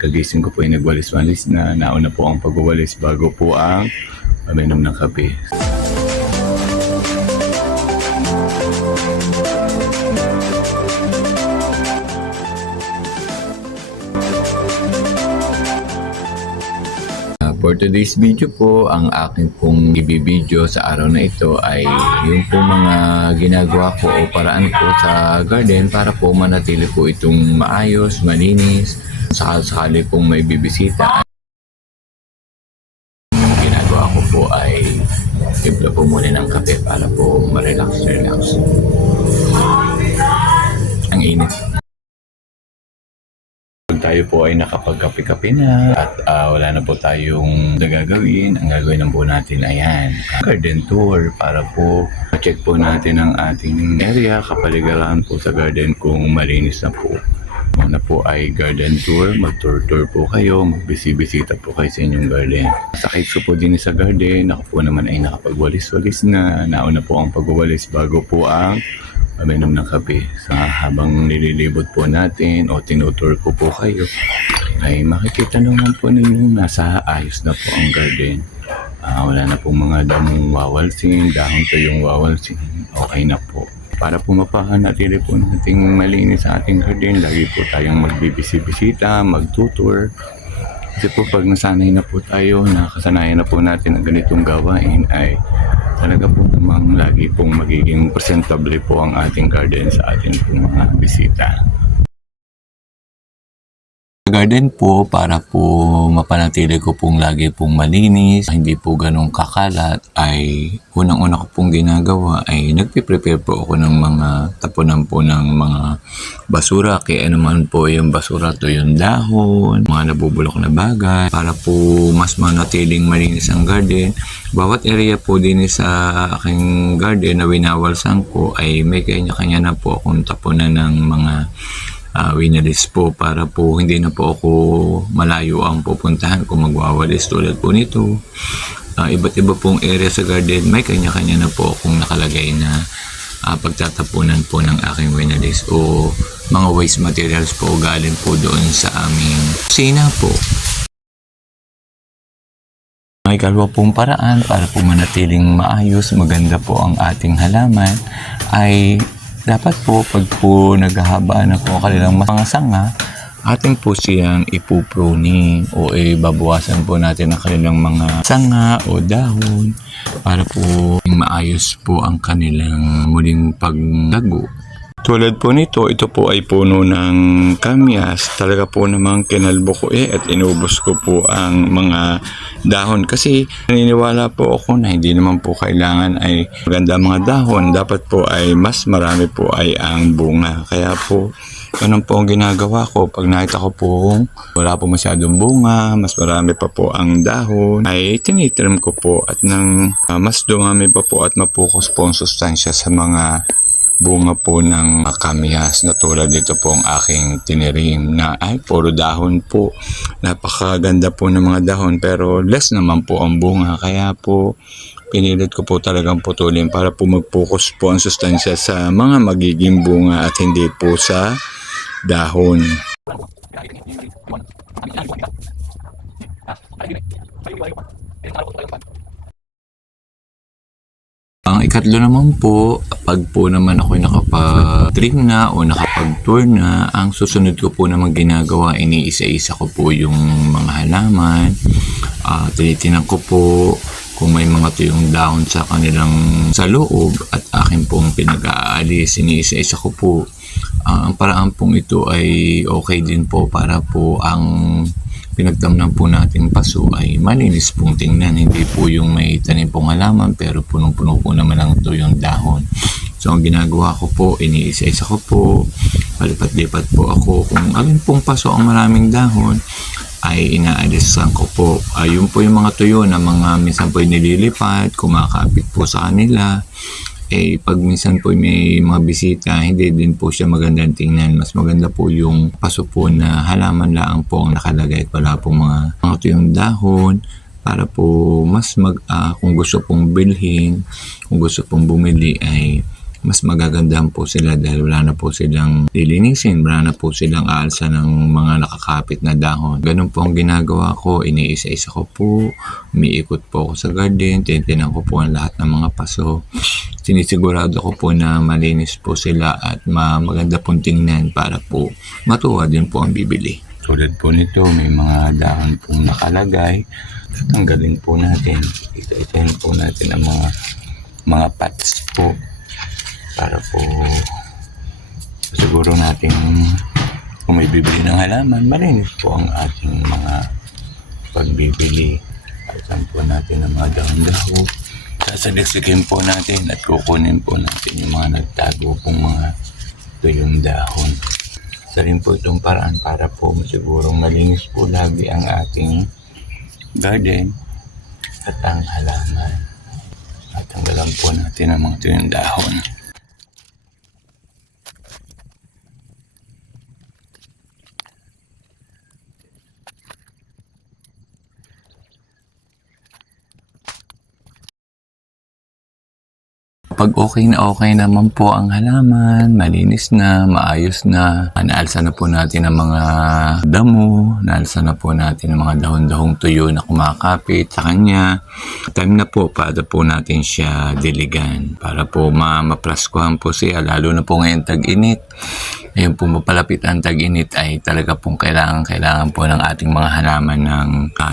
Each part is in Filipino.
pagkagising ko po ay nagwalis-walis na. Nauna po ang pagwawalis bago po ang paminom ng kape. For today's video po, ang akin pong ibibideo sa araw na ito ay yung po mga ginagawa ko o paraan po sa garden para po manatili po itong maayos, malinis. Sakali pong may bibisita, ang ginagawa ko po ay timpla po muna ng kape para po ma-relax. Ang init. Tayo po ay nakapagkape-kape na at wala na po tayong nagagawin. Ang gagawin lang po natin ay garden tour para po check po natin ang ating area, kapaligiran po sa garden kung malinis na po. Una po ay garden tour, mag-tour po kayo, magbisibisita po kayo sa inyong garden. Sakit ko po din sa garden, ako po naman ay nakapagwalis-walis na. Nauna po ang pagwawalis bago po ang paminom ng kape. Habang nililibot po natin o tinutour ko po kayo, ay makikita naman po ninyo nasa ayos na po ang garden. Wala na pong mga damong wawalsing, dahon to yung wawalsing, okay na po. Para po mapahanatili po nating malinis sa ating garden, lagi po tayong magbibisita, magtutour. Kasi po pag nasanay na po tayo, nakasanayan na po natin ang ganitong gawain, ay talaga po namang lagi pong magiging presentable po ang ating garden sa ating pong mga bisita. Garden po para po mapanatili ko pong lagi pong malinis, hindi po ganong kakalat, ay unang-una ko pong ginagawa ay nagpiprepare po ako ng mga tapunan po ng mga basura. Kaya naman po yung basura to yung dahon, mga nabubulok na bagay, para po mas manatiling malinis ang garden. Bawat area po din sa aking garden na winawalsan ko ay may kanya-kanya na po akong tapunan ng mga winalis po para po hindi na po ako malayo ang pupuntahan kung magwawalis tulad po nito. Iba't iba pong area sa garden, may kanya-kanya na po akong nakalagay na pagtatapunan po ng aking winalis o mga waste materials po galing po doon sa aming kusina po. May kalwa pong paraan para po manatiling maayos, maganda po ang ating halaman ay dapat po pag po naghahaba na po kanilang mga sanga, atin po siyang ipupruning o babawasan po natin ang kanilang mga sanga o dahon para po maayos po ang kanilang muling paglago. Tulad po nito, ito po ay puno ng kamyas. Talaga po namang kinalbo ko at inubos ko po ang mga dahon. Kasi naniniwala po ako na hindi naman po kailangan ay maganda mga dahon. Dapat po ay mas marami po ay ang bunga. Kaya po, ganun po ang ginagawa ko. Pag nakita ko po wala po masyadong bunga, mas marami pa po ang dahon, ay tinitrim ko po at nang mas dumami pa po at mapokus po ang sustansya sa mga bunga po ng kamyas na tulad dito po ang aking tinirim na ay puro dahon po. Napakaganda po ng mga dahon pero less naman po ang bunga, kaya po pinilit ko po talagang putulin para po mag-focus po ang sustansya sa mga magiging bunga at hindi po sa dahon. Ang ikatlo naman po, pag po naman ako'y nakapag-trim na o nakapag-tour na, ang susunod ko po naman ginagawa, iniisa-isa ko po yung mga halaman. Tinitinan ko po kung may mga tuyong dahon sa kanilang sa loob at akin pong pinag-aalis, iniisa-isa ko po. Ang paraan pong ito ay okay din po para po ang pinagtamnan po natin paso ay malinis pong tingnan, hindi po yung may tanim pong halaman pero punong-puno po naman ang tuyong dahon. So ang ginagawa ko po, iniisa-isa ko po, palipat-lipat po ako. Kung alin pong paso ang maraming dahon ay inaalisan ko po. Yun po yung mga tuyo na mga minsan po nililipat, kumakapit po sa kanila. Pag minsan po may mga bisita, hindi din po siya magandang tingnan. Mas maganda po yung paso po na halaman lang po ang nakalagay at wala pong mga tuyong dahon para po mas kung gusto pong bilhin, kung gusto pong bumili ay mas magagandahan po sila dahil wala na po silang lilinisin, wala na po silang aalsa ng mga nakakapit na dahon. Ganun po ang ginagawa ko, iniisa-isa ko po, umiikot po ako sa garden, tinitingnan ko po ang lahat ng mga paso. Sinisigurado ko po na malinis po sila at maganda pong tingnan para po matuwa din po ang bibili. Tulad po nito, may mga dahon pong nakalagay. Tatanggalin po natin. Isa-isahin po natin ang mga pots po para po siguro natin kung may bibili ng halaman, malinis po ang ating mga pagbibili. Alisan po natin ang mga dahon-dahon. Sasaliksikin po natin at kukunin po natin yung mga nagtago pong mga tuyong dahon. Isa rin po itong paraan para po masigurong malinis po lagi ang ating garden at ang halaman. At tanggalan po natin ang mga tuyong dahon. Pag okay naman po ang halaman, malinis na, maayos na, naalsa na po natin ang mga damo, naalsa na po natin ang mga dahon-dahong tuyo na kumakapit sa kanya. Time na po para po natin siya diligan para po mapraskuhan po siya, lalo na po ngayon tag-init. Ngayon po mapalapit ang tag-init ay talaga pong kailangan po ng ating mga halaman ng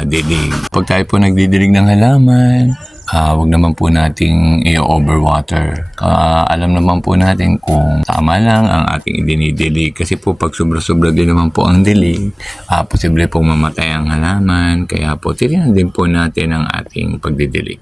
dilig. Pag tayo po nagdidilig ng halaman, wag naman po nating i-overwater. Alam naman po natin kung tama lang ang ating idinidilig. Kasi po pag sobra-sobra din naman po ang dilig, posible pong mamatay ang halaman. Kaya po titinan din po natin ang ating pagdidilig.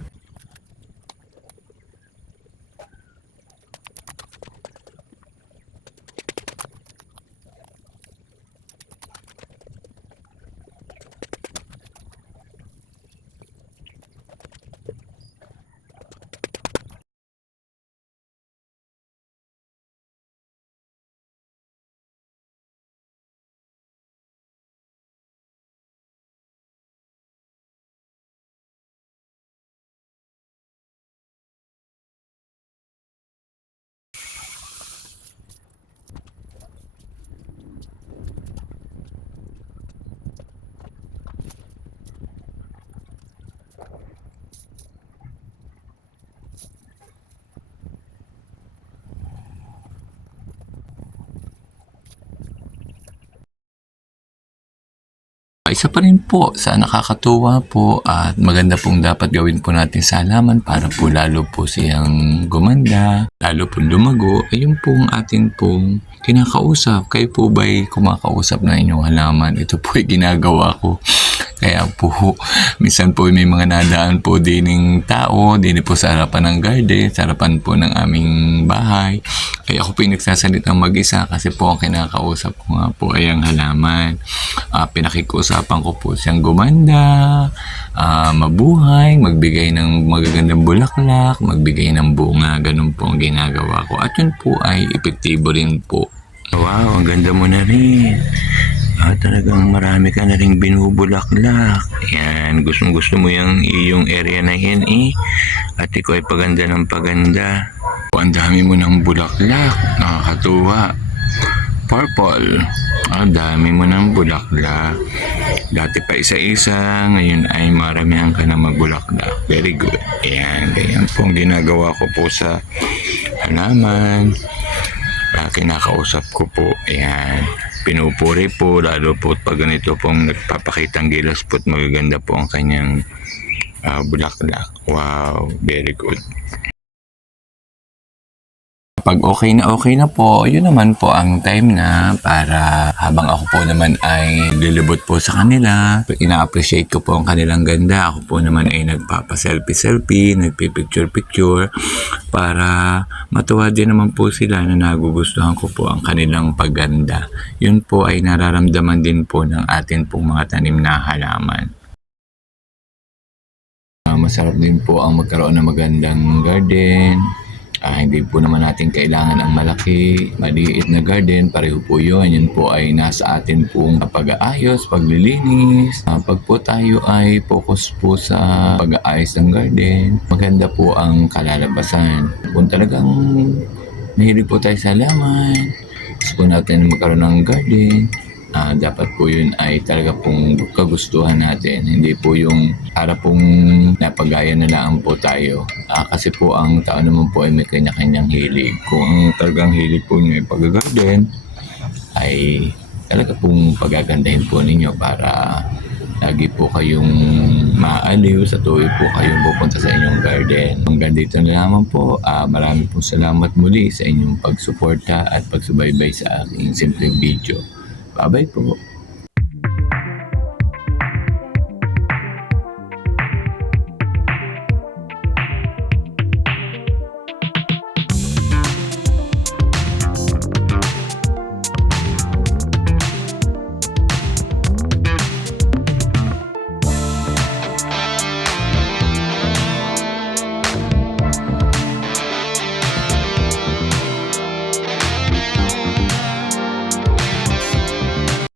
Isa pa rin po sa nakakatuwa po at maganda pong dapat gawin po natin sa halaman para po lalo po siyang gumanda, lalo po lumago, ayun pong atin pong kinakausap. Kayo po ba'y kumakausap na inyong halaman? Ito po ay ginagawa ko. Kaya po, minsan po may mga nadaan po dining tao, din po sa harapan ng garden, sa harapan po ng aming bahay. Kaya ako po yung nagsasalitang mag-isa kasi po ang kinakausap ko nga po ay ang halaman. Pinakikiusapan ko po siyang gumanda, mabuhay, magbigay ng magagandang bulaklak, magbigay ng bunga, ganun po ang ginagawa ko. At yun po ay epektibo rin po. Wow, ang ganda mo na rin. Talagang marami ka na rin binubulaklak. Yan, gustong-gusto mo yung iyong area na yan eh. At ikaw ay paganda ng paganda. Ang dami mo ng bulaklak. Nakakatuwa. Purple. Ang dami mo ng bulaklak. Dati pa isa-isa, ngayon ay maramihan ka na magbulaklak. Very good. Ayan, ganyan po ang ginagawa ko po sa halaman. Kinakausap ko po. Ayan. Pinupuri po, lalo po pag ganito pong nagpapakitang gilas po at magaganda po ang kanyang bulaklak. Wow, very good. Pag okay na po, yun naman po ang time na para habang ako po naman ay lilibot po sa kanila, ina-appreciate ko po ang kanilang ganda. Ako po naman ay nagpapa-selfie, nagpipicture-picture para matuwa din naman po sila na nagugustuhan ko po ang kanilang pagganda. Yun po ay nararamdaman din po ng atin pong mga tanim na halaman. Masarap din po ang magkaroon ng magandang garden. Hindi po naman natin kailangan ang malaki, maliit na garden. Pareho po yun. Yun po ay nasa atin pong pag-aayos, paglilinis. Pag po tayo ay focus po sa pag-aayos ng garden, maganda po ang kalalabasan. Kung talagang mahilig po tayo sa halaman, gusto po natin magkaroon ng garden, dapat po yun ay talaga pong kagustuhan natin. Hindi po yung para pong napagaya na lang po tayo. Kasi po ang tao naman po ay may kanya-kanyang hilig. Kung ang talagang hilig po nyo ay pag-garden, ay talaga pong pagagandahin po ninyo para lagi po kayong maaliw sa tuwing po kayong pupunta sa inyong garden. Hanggang dito na naman po. Marami pong salamat muli sa inyong pagsuporta at pagsubaybay sa aking simpleng video. Bye-bye po.